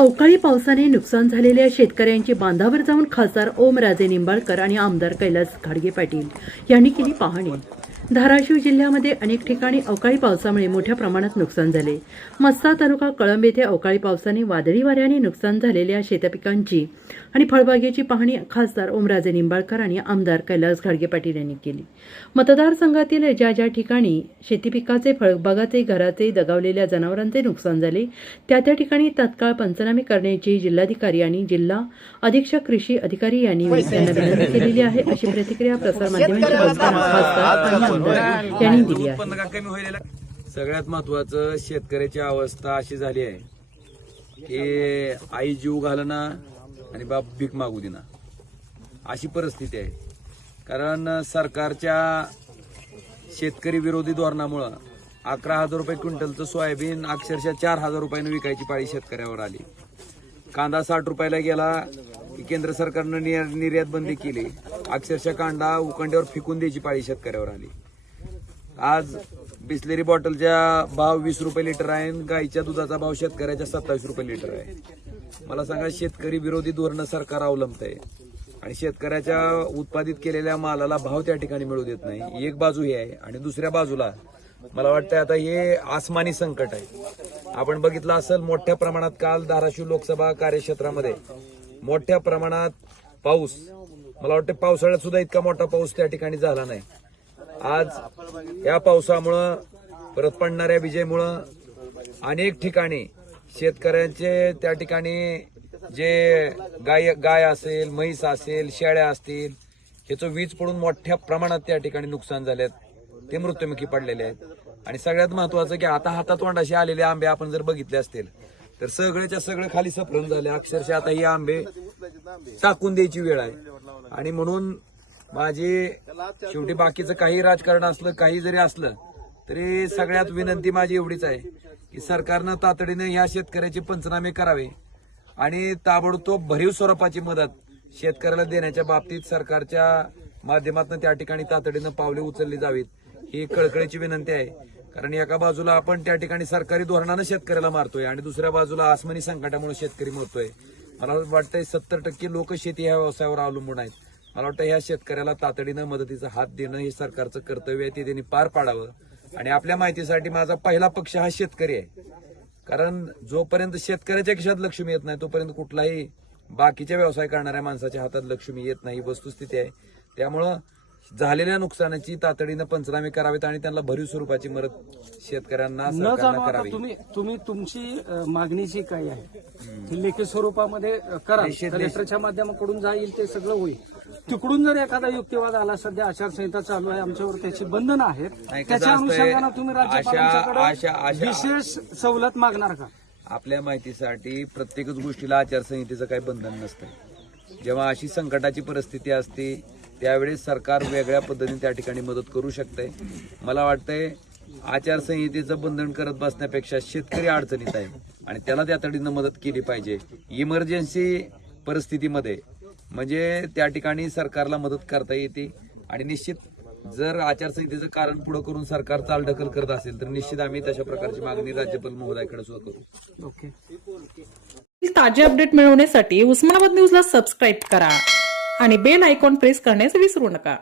अवकाळी पावसाने नुकसान झालेल्या शेतकऱ्यांची बांधावर जाऊन खासदार ओमराजे निंबाळकर आणि आमदार कैलास खाडगे पाटील यांनी केली पाहणी. धाराशिव जिल्ह्यामध्ये अनेक ठिकाणी अवकाळी पावसामुळे मोठ्या प्रमाणात नुकसान झाले. मस्ता तालुका कळंब येथे अवकाळी पावसाने वादळी वाऱ्याने नुकसान झालेल्या शेतपिकांची आणि फळबागेची पाहणी खासदार ओमराजे निंबाळकर आणि आमदार कैलास घाडगे पाटील यांनी केली. मतदारसंघातील ज्या ज्या ठिकाणी शेतीपिकाचे फळबागाचे घराचे दगावलेल्या जनावरांचे नुकसान झाले त्या त्या ठिकाणी तात्काळ पंचनामे करण्याची जिल्हाधिकारी आणि जिल्हा अधीक्षक कृषी अधिकारी यांनी विनंती केलेली आहे. अशी प्रतिक्रिया प्रसारमाध्यमांशी बोलताना खासदार आमदार यांनी दिली आहे. उत्पन्न का कमी होईल? सगळ्यात महत्वाचं शेतकऱ्याची अवस्था अशी झाली आहे की आई जीव घालना आणि बाप भीक मागू देना. अशी परिस्थिती आहे. कारण सरकारच्या शेतकरी विरोधी धोरणामुळं अकरा हजार रुपये क्विंटलचं सोयाबीन अक्षरशः चार हजार रुपयानं विकायची पाळी शेतकऱ्यावर आली. कांदा साठ रुपयाला गेला की केंद्र सरकारनं निर्यात बंदी केली. अक्षरशः कांदा उकंड्यावर फेकून द्यायची पाळी शेतकऱ्यावर आली. आज बिस्लेरी बॉटलच्या भाव वीस रुपये लिटर आहे आणि गाईच्या दुधाचा भाव शेतकऱ्याच्या सत्तावीस रुपये लिटर आहे. मला सांगा शेतकरी विरोधी धोरणं सरकार अवलंबत आहे आणि शेतकऱ्याच्या उत्पादित केलेल्या मालाला भाव त्या ठिकाणी मिळू देत नाही. एक बाजू ही आहे आणि दुसऱ्या बाजूला मला वाटतं आता हे आसमानी संकट आहे. आपण बघितलं असेल मोठ्या प्रमाणात काल धाराशिव लोकसभा कार्यक्षेत्रामध्ये मोठ्या प्रमाणात पाऊस. मला वाटतं पावसाळ्यात सुद्धा इतका मोठा पाऊस त्या ठिकाणी झाला नाही. आज या पावसामुळं परत पडणाऱ्या विजेमुळं अनेक ठिकाणी शेतकऱ्यांचे त्या ठिकाणी जे गाय गाय असेल म्हैस असेल शेळ्या असतील ह्याचं वीज पडून मोठ्या प्रमाणात त्या ठिकाणी नुकसान झालेत ते मृत्युमुखी पडलेले आहेत. आणि सगळ्यात महत्वाचं की आता हातातोंडाशी आलेले आंबे आपण जर बघितले असतील तर सगळ्याच्या सगळं खाली सफरून झाले. अक्षरशः आता ही आंबे टाकून द्यायची वेळ आहे. आणि म्हणून माझी शेवटी बाकीचं काही राजकारण असलं काही जरी असलं तरी सगळ्यात विनंती माझी एवढीच आहे की सरकारनं तातडीनं ह्या शेतकऱ्याचे पंचनामे करावे आणि ताबडतोब भरीव स्वरूपाची मदत शेतकऱ्याला देण्याच्या बाबतीत सरकारच्या माध्यमातून त्या ठिकाणी तातडीनं पावले उचलली जावीत. ही कळकळीची विनंती आहे. कारण एका बाजूला आपण त्या ठिकाणी सरकारी धोरणानं शेतकऱ्याला मारतोय आणि दुसऱ्या बाजूला आसमानी संकटामुळे शेतकरी मरतोय. मला वाटतंय सत्तर टक्के लोक शेती ह्या व्यवसायावर अवलंबून आहेत. मला वाटतं ह्या शेतकऱ्याला तातडीनं मदतीचा हात देणं हे सरकारचं कर्तव्य आहे ते त्यांनी पार पाडावं. आणि आपल्या माहितीसाठी माझा पहिला पक्ष हा शेतकरी आहे. कारण जोपर्यंत शेतकऱ्याच्या खिशात लक्ष्मी येत नाही तोपर्यंत कुठलाही बाकीच्या व्यवसाय करणाऱ्या माणसाच्या हातात लक्ष्मी येत नाही ही वस्तुस्थिती आहे. त्यामुळं झालेल्या नुकसानाची तातडीनं पंचनामे करावेत आणि त्यांना भरीव स्वरूपाची मदत शेतकऱ्यांना न करावी. तुम्ही तुम्ही तुमची अ, मागणी जी काही आहे ती लेखी स्वरूपामध्ये अ, करा. कलेक्टरच्या माध्यमाकडून जाईल ते सगळं होईल. तिकडून जर एखादा युक्तिवाद आला सध्या आचारसंहिता चालू आहे आमच्यावर त्याची बंधनं आहेत. नाही, कसं त्याच्या असतंय, अनुषंगानं तुम्ही अशा- अशा- राज्यपालांच्याकडे अशा- विशेष सवलत मागणार का? आपल्या माहितीसाठी प्रत्येकच गोष्टीला आचारसंहितेचं काही बंधन नसतं जेव्हा अशी संकटाची परिस्थिती असते त्यावेळेस सरकार वेगळ्या पद्धतीने त्या ठिकाणी मदत करू शकते मला वाटतंय आचारसंहितेचं बंधन करत बसण्यापेक्षा शेतकरी अडचणीत आहे आणि त्याला तातडीनं मदत केली पाहिजे. इमर्जन्सी परिस्थितीमध्ये म्हणजे त्या ठिकाणी सरकारला मदत करता येते आणि निश्चित जर आचारसंहितेचं कारण पुढे करून सरकार चालढकल करत असेल तर निश्चित आम्ही तशा प्रकारची मागणी राज्यपाल महोदयाकडे सुद्धा करू. ओके. ताजे अपडेट मिळवण्यासाठी उस्मानाबाद न्यूजला सबस्क्राईब करा. आणि बेल आयकॉन प्रेस करण्यास विसरू नका.